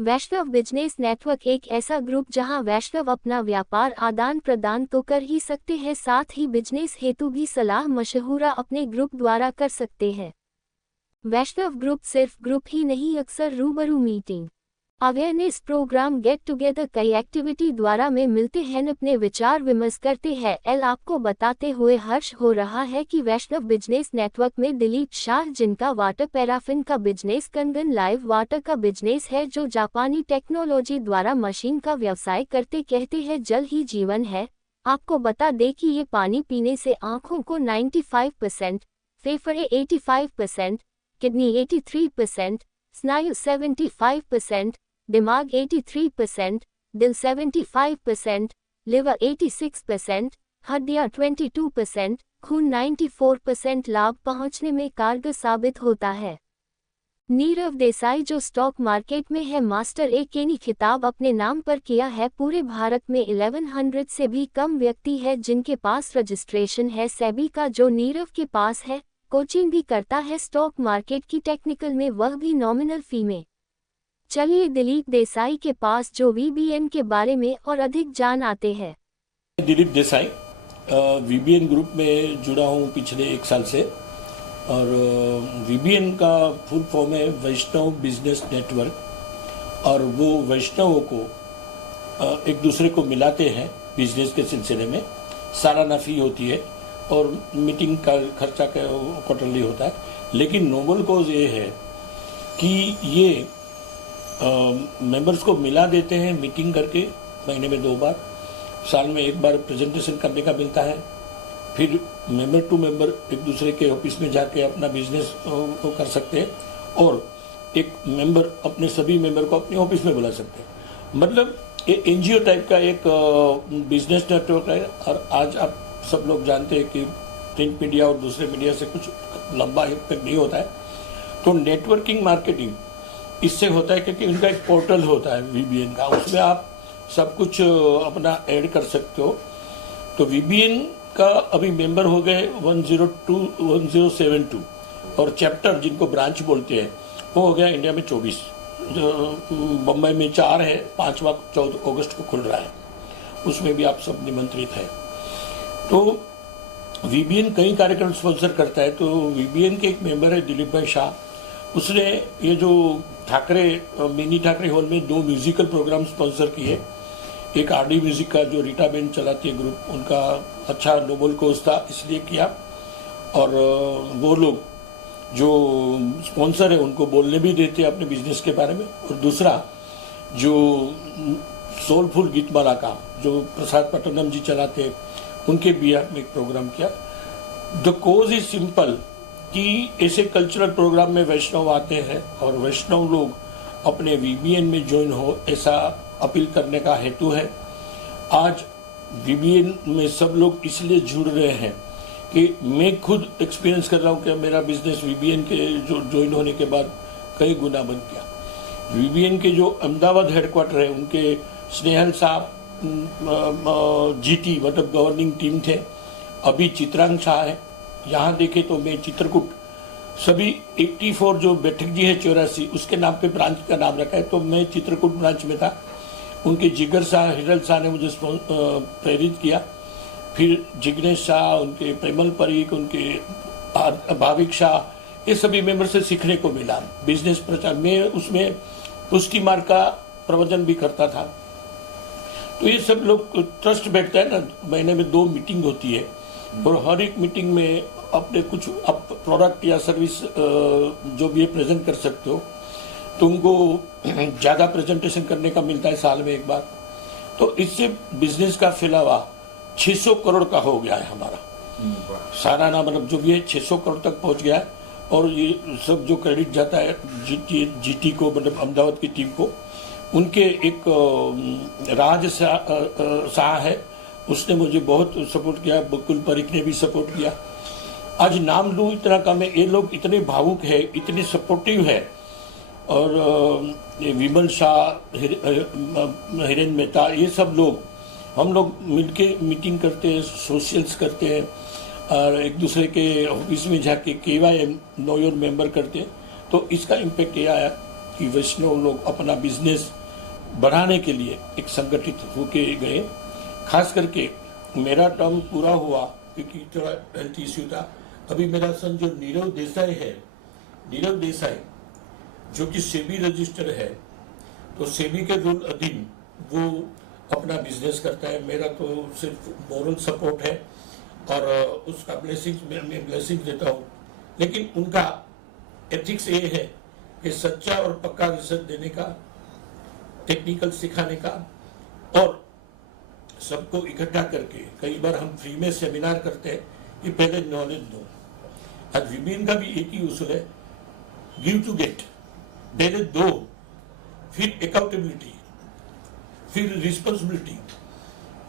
वैष्णव business network एक ऐसा group जहां वैष्णव अपना व्यापार आदान प्रदान तो कर ही सकते हैं, साथ ही बिजनेस हेतु भी सलाह मशवरा अपने ग्रुप द्वारा कर सकते हैं। वैष्णव ग्रुप सिर्फ ग्रुप ही नहीं, अक्सर रूबरू meeting, awareness programme, get together कई एक्टिविटी द्वारा में मिलते हैं, अपने विचार विमर्श करते हैं। आपको बताते हुए हर्ष हो रहा है कि वैष्णव बिजनेस नेटवर्क में दिलीप शाह, जिनका वाटर पैराफिन का बिजनेस, कंगन लाइव वाटर का बिजनेस है, जो जापानी टेक्नोलॉजी द्वारा मशीन का व्यवसाय करते, कहते हैं जल ही जीवन है। आपको बता दें कि ये पानी पीने से आँखों को 95%, फेफड़े 85%, किडनी 83%, स्नायु 75%, दिमाग 83%, दिल 75%, लिवर 86%, हड्डियां 22%, खून 94% लाभ पहुंचने में कारगर साबित होता है। नीरव देसाई, जो स्टॉक मार्केट में है, मास्टर ए केनी खिताब अपने नाम पर किया है। पूरे भारत में 1100 से भी कम व्यक्ति है जिनके पास रजिस्ट्रेशन है सेबी का, जो नीरव के पास है। कोचिंग भी करता है स्टॉक मार्केट की, टेक्निकल में, वह भी नॉमिनल फी में। चलिए दिलीप देसाई के पास जो वीबीएन के बारे में और अधिक जान आते हैं। दिलीप देसाई वीबीएन ग्रुप में जुड़ा हूँ पिछले 1 साल से, और वीबीएन का फुल फॉर्म है वैष्णव बिजनेस नेटवर्क, और वो वैष्णवों को एक दूसरे को मिलाते हैं बिजनेस के सिलसिले में। सालाना फी होती है और मीटिंग का खर्चा क्वार्टरली होता है, लेकिन नोबल कॉज ये है कि ये मेंबर्स को मिला देते हैं मीटिंग करके, महीने में 2 बार, साल में 1 बार प्रेजेंटेशन करने का मिलता है। फिर मेंबर टू मेंबर एक दूसरे के ऑफिस में जाके अपना बिजनेस को कर सकते हैं, और एक मेंबर अपने सभी मेंबर को अपने ऑफिस में बुला सकते हैं। मतलब ये एनजीओ टाइप का एक बिजनेस नेटवर्क है। और आज आप सब लोग जानते हैं कि प्रिंट मीडिया और दूसरे मीडिया से कुछ लंबा इम्पैक्ट नहीं होता है, तो नेटवर्किंग मार्केटिंग इससे होता है, क्योंकि उनका एक पोर्टल होता है वीबीएन का, उसमें आप सब कुछ अपना ऐड कर सकते हो। तो वीबीएन का अभी मेंबर हो गए 1072 और चैप्टर जिनको ब्रांच बोलते हैं वो हो गया इंडिया में 24, बम्बई में 4 है, 5वां 14 अगस्त को खुल रहा है, उसमें भी आप सब निमंत्रित हैं। तो वीबीएन कई कार्यक्रम स्पॉन्सर करता है। तो वीबीएन के एक मेंबर है दिलीप भाई शाह, उसने ये जो मिनी ठाकरे हॉल में 2 म्यूजिकल प्रोग्राम स्पॉन्सर किए। एक आरडी म्यूजिक का जो रीटा बेन चलाती है ग्रुप, उनका अच्छा नोबल कोर्स था इसलिए किया, और वो लोग जो स्पॉन्सर है उनको बोलने भी देते हैं अपने बिजनेस के बारे में। और दूसरा जो सोलफुल गीतमाला का जो प्रसाद पट्टनम जी चलाते, उनके बिहार में एक प्रोग्राम किया। द कोज इज सिंपल कि ऐसे कल्चरल प्रोग्राम में वैष्णव आते हैं और वैष्णव लोग अपने वीबीएन में ज्वाइन हो, ऐसा अपील करने का हेतु है। आज वीबीएन में सब लोग इसलिए जुड़ रहे हैं कि मैं खुद एक्सपीरियंस कर रहा हूँ कि मेरा बिजनेस वीबीएन के जो ज्वाइन होने के बाद कई गुना बन गया। वीबीएन के जो अहमदाबाद हेडक्वार्टर है, उनके स्नेहल साहब जीटी मतलब गवर्निंग टीम थे, अभी चित्रांग शाह है। यहाँ देखे तो मैं चित्रकूट, सभी 84 जो बैठक जी है 84, उसके नाम पे ब्रांच का नाम रखा है, तो मैं चित्रकूट ब्रांच में था। उनके जिगर शाह, हिरल शाह ने मुझे प्रेरित किया। फिर जिग्नेश शाह, उनके प्रेमल परीक, उनके भाविक शाह, ये सभी मेंबर से सीखने को मिला बिजनेस प्रचार में। उसमें पुष्टि मार्ग का प्रवचन भी करता था। तो ये सब लोग ट्रस्ट बैठता है ना, महीने में 2 मीटिंग होती है, और हर एक मीटिंग में अपने कुछ आप प्रोडक्ट या सर्विस जो भी प्रेजेंट कर सकते हो, तुमको ज़्यादा प्रेजेंटेशन करने का मिलता है साल में 1 बार। तो इससे बिजनेस का फैलावा 600 करोड़ का हो गया है हमारा सालाना, मतलब जो भी है 600 करोड़ तक पहुंच गया है। और ये सब जो क्रेडिट जाता है जीटी को, मतलब अहमदाबाद की टीम को, उनके एक राज शाह है, उसने मुझे बहुत सपोर्ट किया, बकुल परीख ने भी सपोर्ट किया। आज नाम लूँ इतना कम है, ये लोग इतने भावुक है, इतने सपोर्टिव है। और विमल शाह, हिरेन मेहता, ये सब लोग, हम लोग मिलके मीटिंग करते हैं, सोशल्स करते हैं, और एक दूसरे के ऑफिस में जाके KYM नो योर मेंबर करते हैं। तो इसका इम्पेक्ट ये आया कि वैष्णव लोग अपना बिजनेस बढ़ाने के लिए एक संगठित होके गए। खास करके मेरा टर्म पूरा हुआ क्योंकि थोड़ा हेल्थ इश्यू था। अभी मेरा सन जो नीरव देसाई है, नीरव देसाई जो कि सेबी रजिस्टर है, तो सेबी के रूल अधीन वो अपना बिजनेस करता है। मेरा तो सिर्फ मोरल सपोर्ट है और उसका ब्लेसिंग्स मैं ब्लेसिंग देता हूँ, लेकिन उनका एथिक्स ये है कि सच्चा और पक्का रिसर्च देने का, टेक्निकल सिखाने का और सबको इकट्ठा करके, कई बार हम फ्री में सेमिनार करते हैं कि पहले नॉलेज दो। आज विभिन्न का भी एक ही उसूल है, गिव टू गेट, पहले दो, फिर अकाउंटेबिलिटी, फिर रिस्पॉन्सिबिलिटी,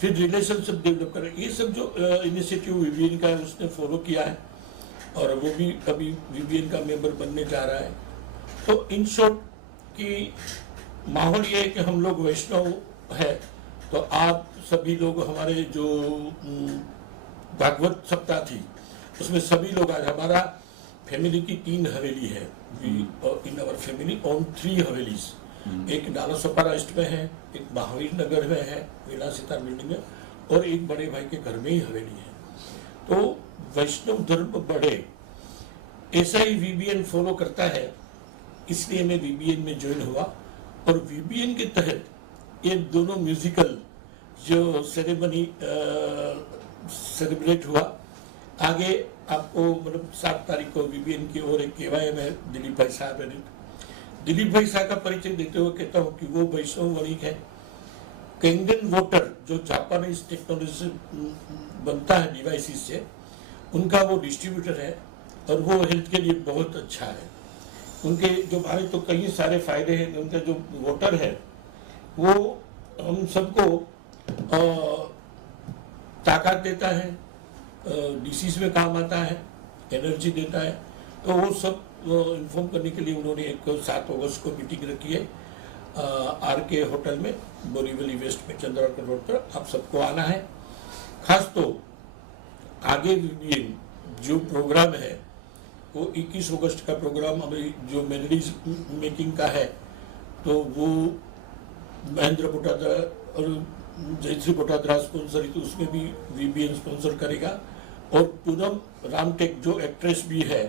फिर रिलेशनशिप डेवलप करें। ये सब जो इनिशिएटिव विभिन्न का है उसने फॉलो किया है और वो भी अभी विभिन्न का मेंबर बनने जा रहा है। तो इन शॉर्ट कि माहौल ये है कि हम लोग वैष्णव है, तो आप सभी लोग हमारे जो भागवत सप्ताह थी उसमें सभी लोग, आज हमारा फैमिली की 3 हवेली है। In our family on 3 havelis, एक नालासोपारा ईस्ट में है, एक महावीर नगर में है विलासिता बिल्डिंग में, और एक बड़े भाई के घर में ही हवेली है। तो वैष्णव धर्म बढ़े ऐसा ही वीबीएन फॉलो करता है, इसलिए मैं वीबीएन में ज्वाइन हुआ। और वीबीएन के तहत ये दोनों म्यूजिकल जो सेरेमनी सेलिब्रेट हुआ, आगे आपको मतलब 7 तारीख को वीबीएन की ओर एक केवाई में दिलीप भाई साहब है। दिलीप भाई साहब का परिचय देते हुए कहता हूँ कि वो वैष्णव वणिक है। कैंगन वाटर जो जापानीज टेक्नोलॉजी से बनता है डिवाइसेस से, उनका वो डिस्ट्रीब्यूटर है और वो हेल्थ के लिए बहुत अच्छा है। उनके जो हमारे तो कई सारे फायदे हैं। उनका जो वाटर है वो हम सबको ताकत देता है, डिसीज में काम आता है, एनर्जी देता है। तो वो सब इन्फॉर्म करने के लिए उन्होंने एक 7 अगस्त को मीटिंग रखी है आरके होटल में, बोरीवली वेस्ट में, चंद्रवाकर रोड पर। आप सबको आना है। खास तो आगे जो प्रोग्राम है वो 21 अगस्त का प्रोग्राम हमें जो मेलोडीज मेकिंग का है, तो वो महेंद्र पोटाद्रा और जयश्री पोटाद्रा स्पॉन्सर, तो उसमें भी वीबीएन स्पॉन्सर करेगा। और पूनम रामटेक जो एक्ट्रेस भी है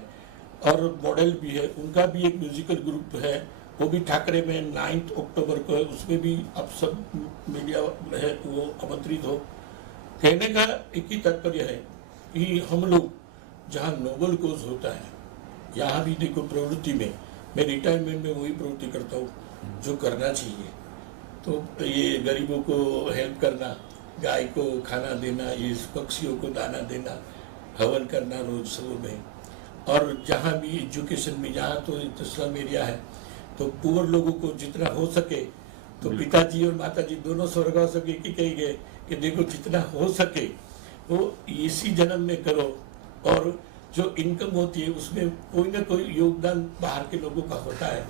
और मॉडल भी है, उनका भी एक म्यूजिकल ग्रुप है, वो भी ठाकरे में 9 अक्टूबर को है। उसमें भी आप सब मीडिया है वो आमंत्रित हो। कहने का एक ही तात्पर्य है कि हम लोग जहाँ नोबल कोज होता है, यहाँ भी देखो प्रवृत्ति में, मैं रिटायरमेंट में वही प्रवृत्ति करता हूँ जो करना चाहिए। तो ये गरीबों को हेल्प करना, गाय को खाना देना, ये पक्षियों को दाना देना, हवन करना रोज सुबह में। और जहाँ भी एजुकेशन में, जहाँ तो स्लम एरिया है, तो पुअर लोगों को जितना हो सके, तो पिताजी और माताजी दोनों स्वर्गवास के कही गए कि देखो जितना हो सके वो इसी जन्म में करो, और जो इनकम होती है उसमें कोई ना कोई योगदान बाहर के लोगों का होता है,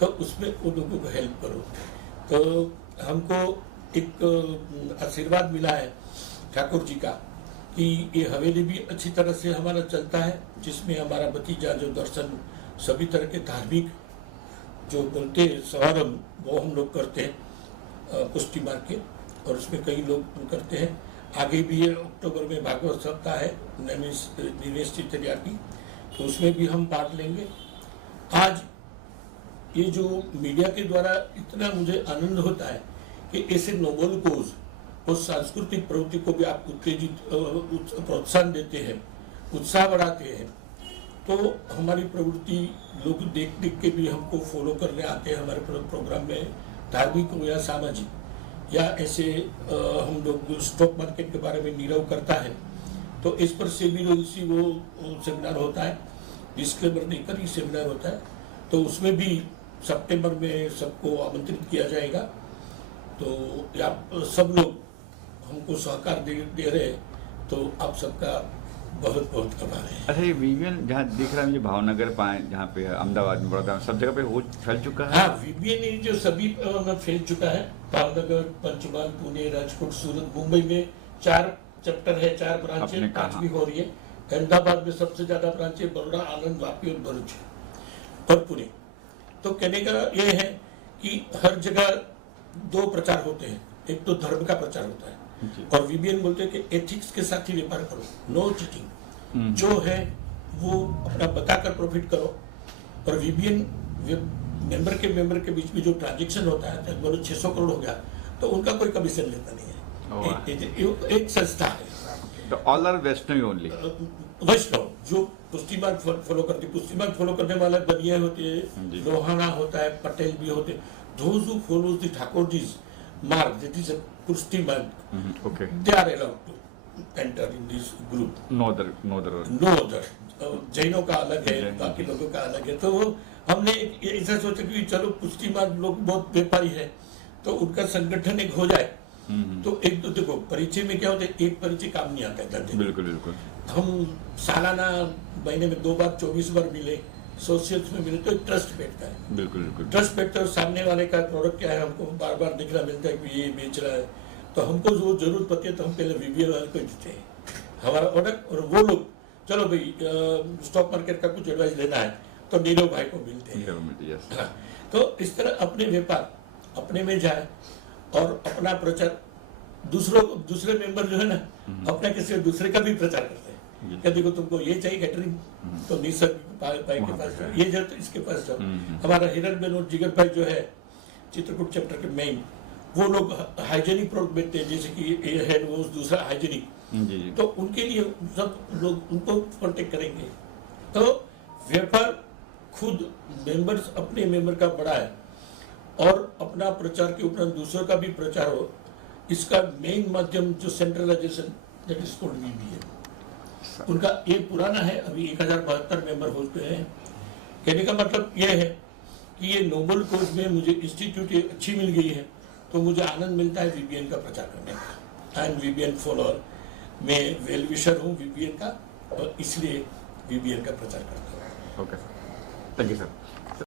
तो उसमें उन लोगों को हेल्प करो। तो हमको एक आशीर्वाद मिला है ठाकुर जी का कि ये हवेली भी अच्छी तरह से हमारा चलता है, जिसमें हमारा भतीजा जो दर्शन, सभी तरह के धार्मिक जो बोलते समारंभ वो हम लोग करते हैं पुष्टि मार्ग के, और उसमें कई लोग करते हैं। आगे भी ये अक्टूबर में भागवत सप्ताह है दिनेश चितरिया की, तो उसमें भी हम पार्ट लेंगे। आज ये जो मीडिया के द्वारा इतना मुझे आनंद होता है कि ऐसे नोबल कोज और सांस्कृतिक प्रवृत्ति को भी आप उत्तेजित प्रोत्साहन देते हैं, उत्साह बढ़ाते हैं। तो हमारी प्रवृत्ति लोग देख देख के भी हमको फॉलो करने आते हैं हमारे प्रोग्राम में, धार्मिक हो या सामाजिक या ऐसे। हम लोग स्टॉक मार्केट के बारे में नीरव करता है, तो इस पर वो सेमिनार होता है, डिस्क्लेमर देकर ही सेमिनार होता है। तो उसमें भी सितंबर में सबको आमंत्रित किया जाएगा। तो आप सब लोग हमको सहकार दे रहे हैं, तो आप सबका बहुत बहुत आभार है। अच्छा, ये वीबीएन जहाँ दिख रहा है मुझे, भावनगर पाए जहाँ पे अहमदाबाद में, बड़ौदा, सब जगह पे हो फैल चुका है। हाँ, वीबीएन जो सभी में फैल चुका है। भावनगर, पंचमहाल, पुणे, राजकोट, सूरत, मुंबई में 4 चैप्टर है, 4 ब्रांच है, 5वीं हो रही है। अहमदाबाद में सबसे ज्यादा ब्रांच है, बड़ौदा, आनंद, वापी और भरूच और पुणे। तो कहने का ये है कि हर जगह दो प्रचार होते हैं, एक तो धर्म का प्रचार होता है और वीबीएन बोलते हैं कि एथिक्स के साथ ही व्यापार करो, नो चीटिंग, जो है वो अपना बताकर प्रॉफिट करो। और वीबीएन मेंबर के बीच में जो ट्रांजेक्शन होता है, बोलो 600 करोड़ हो गया तो उनका कोई कमीशन लेता नहीं है। एक संस्था है, ऑल आर वैष्णव ओनली, वैष्णव जो पुष्टि मार्ग फॉलो करते, पुष्टि मार्ग फॉलो करने वाला बनिया होते हैं, लोहाना होता है, पटेल भी होते हैं। Those who follows the Thakurji's mark, that is a पुष्टि मार्ग, okay, they are allowed to enter in this group. no other. No other. जैनों का अलग है, बाकी लोगों का अलग है। तो वो हमने ऐसा सोचा कि चलो पुष्टि मार्ग लोग बहुत व्यापारी है, तो उनका संगठन एक हो जाए। तो एक तो देखो परिचय में क्या होता है, एक परिचय काम नहीं आता है धंधे में। बिल्कुल हम सालाना महीने में 2 बार 24 बार मिले, सोशल्स में मिले, तो एक ट्रस्ट बैठता है। बिल्कुल ट्रस्ट बैठता है, सामने वाले का प्रोडक्ट क्या है हमको बार बार दिखना मिलता है कि ये बेच रहा है, तो हमको जो जरूरत पड़ती है तो हम पहले वीबीएन वाले को देते हैं हमारा ऑर्डर। और वो लोग चलो भाई स्टॉक मार्केट का कुछ एडवाइस लेना है तो नीरव भाई को मिलते हैं। हाँ, तो इस तरह अपने व्यापार अपने में जाए और अपना प्रचार दूसरे मेंबर जो है ना, अपना किसी दूसरे का भी प्रचार करते हैं। क्या देखो तुमको ये चाहिए कैटरिंग, तो निसर भाई के पास जाओ, ये जाओ तो इसके पास जाओ। हमारा हिरन बेन और जिगर भाई जो है चित्रकूट चैप्टर के मेन, वो लोग हाइजेनिक प्रोडक्ट बेचते हैं, जैसे कि ये है वो दूसरा हाइजेनिक, तो उनके लिए सब लोग उनको कॉन्टेक्ट करेंगे। तो व्यापार खुद मेंबर्स अपने मेंबर का बढ़ाए और अपना प्रचार के उपरांत दूसरों का भी प्रचार हो, इसका मेन माध्यम जो सेंट्रलाइजेशन दैट इज कॉल्ड वीबीएन, उनका ये पुराना है, अभी 1072 मेंबर हो चुके हैं। कहने का मतलब ये है कि ये नोबल कोर्स में मुझे इंस्टीट्यूट अच्छी मिल गई है, तो मुझे आनंद मिलता है वीबीएन का प्रचार करने का। आई एम वीबीएन फॉलोअर, मैं वेल विशर हूँ वीबीएन का, और इसलिए वीबीएन का प्रचार करता हूँ। Okay, thank you sir.